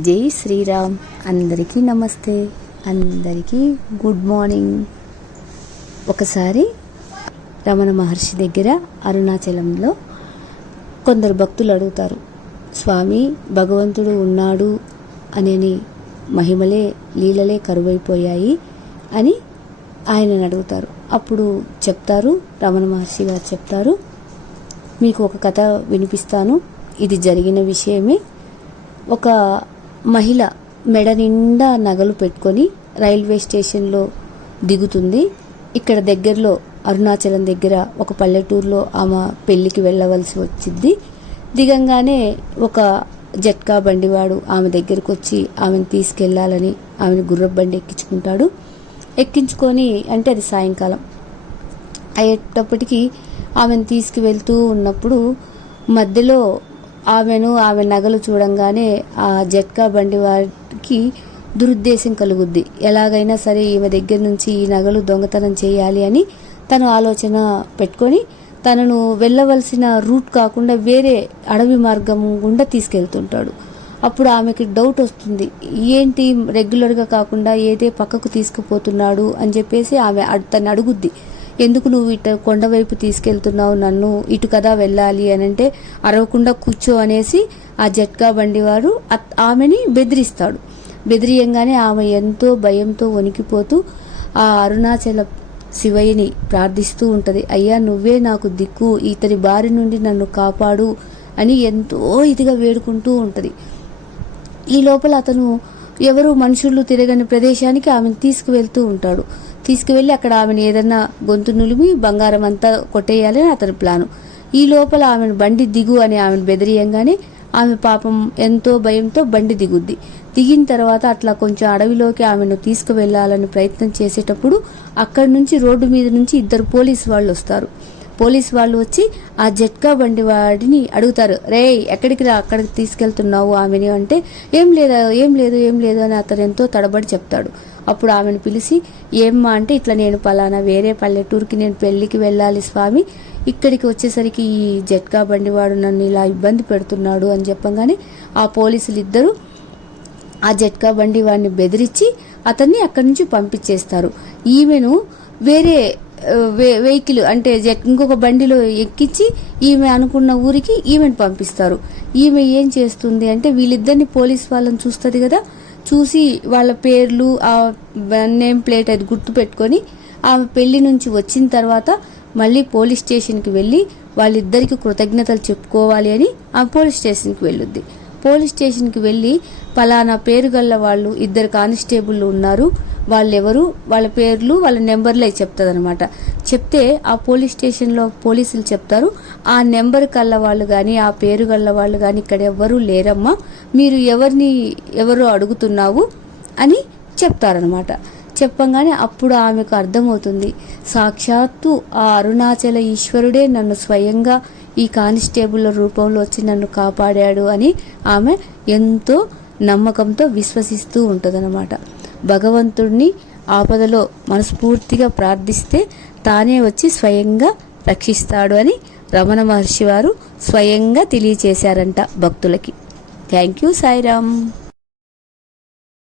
జై శ్రీరామ్. అందరికీ నమస్తే. అందరికీ గుడ్ మార్నింగ్. ఒకసారి రమణ మహర్షి దగ్గర అరుణాచలంలో కొందరు భక్తులు అడుగుతారు స్వామి భగవంతుడు ఉన్నాడు అనేని మహిమలే లీలలే కరువైపోయాయి అని ఆయనను అడుగుతారు. అప్పుడు చెప్తారు రమణ మహర్షి గారు చెప్తారు మీకు ఒక కథ వినిపిస్తాను. ఇది జరిగిన విషయమే. ఒక మహిళ మెడ నిండా నగలు పెట్టుకొని రైల్వే స్టేషన్లో దిగుతుంది. ఇక్కడ దగ్గరలో అరుణాచలం దగ్గర ఒక పల్లెటూరులో ఆమె పెళ్ళికి వెళ్ళవలసి వచ్చింది. దిగంగానే ఒక జట్కా బండివాడు ఆమె దగ్గరకు వచ్చి ఆమెను తీసుకెళ్ళాలని ఆమెను గుర్ర బండి ఎక్కించుకుంటాడు. ఎక్కించుకొని అంటే అది సాయంకాలం. అయ్యేటప్పటికి ఆమెను తీసుకువెళ్తూ ఉన్నప్పుడు మధ్యలో ఆమెను ఆమె నగలు చూడంగానే ఆ జట్కా బండి వారికి దురుద్దేశం కలుగుద్ది. ఎలాగైనా సరే ఈమె దగ్గర నుంచి ఈ నగలు దొంగతనం చేయాలి అని తను ఆలోచన పెట్టుకొని తనను వెళ్ళవలసిన రూట్ కాకుండా వేరే అడవి మార్గం గుండా తీసుకెళ్తుంటాడు. అప్పుడు ఆమెకి డౌట్ వస్తుంది. ఏంటి రెగ్యులర్గా కాకుండా ఏదే పక్కకు తీసుకుపోతున్నాడు అని చెప్పేసి ఆమె అడ్- తను అడుగుద్ది. ఎందుకు నువ్వు ఇటు కొండవైపు తీసుకెళ్తున్నావు? నన్ను ఇటు కదా వెళ్ళాలి అని అంటే అరవకుండా కూర్చో అనేసి ఆ జట్కా బండివారు ఆమెని బెదిరిస్తాడు. బెదిరియంగానే ఆమె ఎంతో భయంతో వణికిపోతూ ఆ అరుణాచల శివయ్యని ప్రార్థిస్తూ ఉంటుంది. అయ్యా నువ్వే నాకు దిక్కు. ఇతని బారి నుండి నన్ను కాపాడు అని ఎంతో ఇదిగా వేడుకుంటూ ఉంటుంది. ఈ లోపల అతను ఎవరు మనుషులు తిరగని ప్రదేశానికి ఆమెను తీసుకువెళ్తూ ఉంటాడు. తీసుకువెళ్ళి అక్కడ ఆమెను ఏదన్నా గొంతు నులిమి బంగారం అంతా కొట్టేయాలని అతని ప్లాను. ఈ లోపల ఆమెను బండి దిగు అని ఆమెను బెదిరియంగానే ఆమె పాపం ఎంతో భయంతో బండి దిగుద్ది. దిగిన తర్వాత అట్లా కొంచెం అడవిలోకి ఆమెను తీసుకువెళ్ళాలని ప్రయత్నం చేసేటప్పుడు అక్కడి నుంచి రోడ్డు మీద నుంచి ఇద్దరు పోలీసు వాళ్ళు వస్తారు. పోలీస్ వాళ్ళు వచ్చి ఆ జట్కా బండి వాడిని అడుగుతారు రే ఎక్కడికి రా? అక్కడికి తీసుకెళ్తున్నావు ఆమెని? అంటే ఏం లేదా ఏం లేదు ఏం లేదు అని అతను ఎంతో తడబడి చెప్తాడు. అప్పుడు ఆమెను పిలిచి ఏమ్మా అంటే ఇట్లా నేను పలానా వేరే పల్లెటూరుకి నేను పెళ్ళికి వెళ్ళాలి స్వామి. ఇక్కడికి వచ్చేసరికి ఈ జట్కా బండివాడు నన్ను ఇలా ఇబ్బంది పెడుతున్నాడు అని చెప్పంగానే ఆ పోలీసులు ఇద్దరు ఆ జట్కా బండి వాడిని బెదిరించి అతన్ని అక్కడి నుంచి పంపించేస్తారు. ఈమెను వేరే వెహికల్ అంటే జట్ ఇంకొక బండిలో ఎక్కించి ఈమె అనుకున్న ఊరికి ఈమెను పంపిస్తారు. ఈమె ఏం చేస్తుంది అంటే వీళ్ళిద్దరిని పోలీస్ వాళ్ళని చూస్తుంది కదా. చూసి వాళ్ళ పేర్లు ఆ నేమ్ ప్లేట్ అది గుర్తు పెట్టుకొని ఆమె పెళ్ళి నుంచి వచ్చిన తర్వాత మళ్ళీ పోలీస్ స్టేషన్కి వెళ్ళి వాళ్ళిద్దరికి కృతజ్ఞతలు చెప్పుకోవాలి అని ఆ పోలీస్ స్టేషన్కి వెళ్ళుద్ది. పోలీస్ స్టేషన్కి వెళ్ళి పలానా పేరు గల్ల వాళ్ళు ఇద్దరు కానిస్టేబుల్ ఉన్నారు. వాళ్ళెవరు వాళ్ళ పేర్లు వాళ్ళ నెంబర్లే చెప్తుంది అనమాట చెప్తే ఆ పోలీస్ స్టేషన్లో పోలీసులు చెప్తారు ఆ నెంబర్ కల్ల వాళ్ళు కానీ ఆ పేరు గల్ల వాళ్ళు కానీ ఇక్కడ ఎవ్వరూ లేరమ్మా మీరు ఎవరిని ఎవరు అడుగుతున్నావు? అని చెప్తారనమాట చెప్పంగానే అప్పుడు ఆమెకు అర్థమవుతుంది సాక్షాత్తు ఆ అరుణాచల ఈశ్వరుడే నన్ను స్వయంగా ఈ కానిస్టేబుల్ రూపంలో వచ్చి నన్ను కాపాడాడు అని ఆమె ఎంతో నమ్మకంతో విశ్వసిస్తూ ఉంటుందన్నమాట. భగవంతుడిని ఆపదలో మనస్ఫూర్తిగా ప్రార్థిస్తే తానే వచ్చి స్వయంగా రక్షిస్తాడు అని రమణ మహర్షి వారు స్వయంగా తెలియచేశారంట భక్తులకి. Thank you Sairam.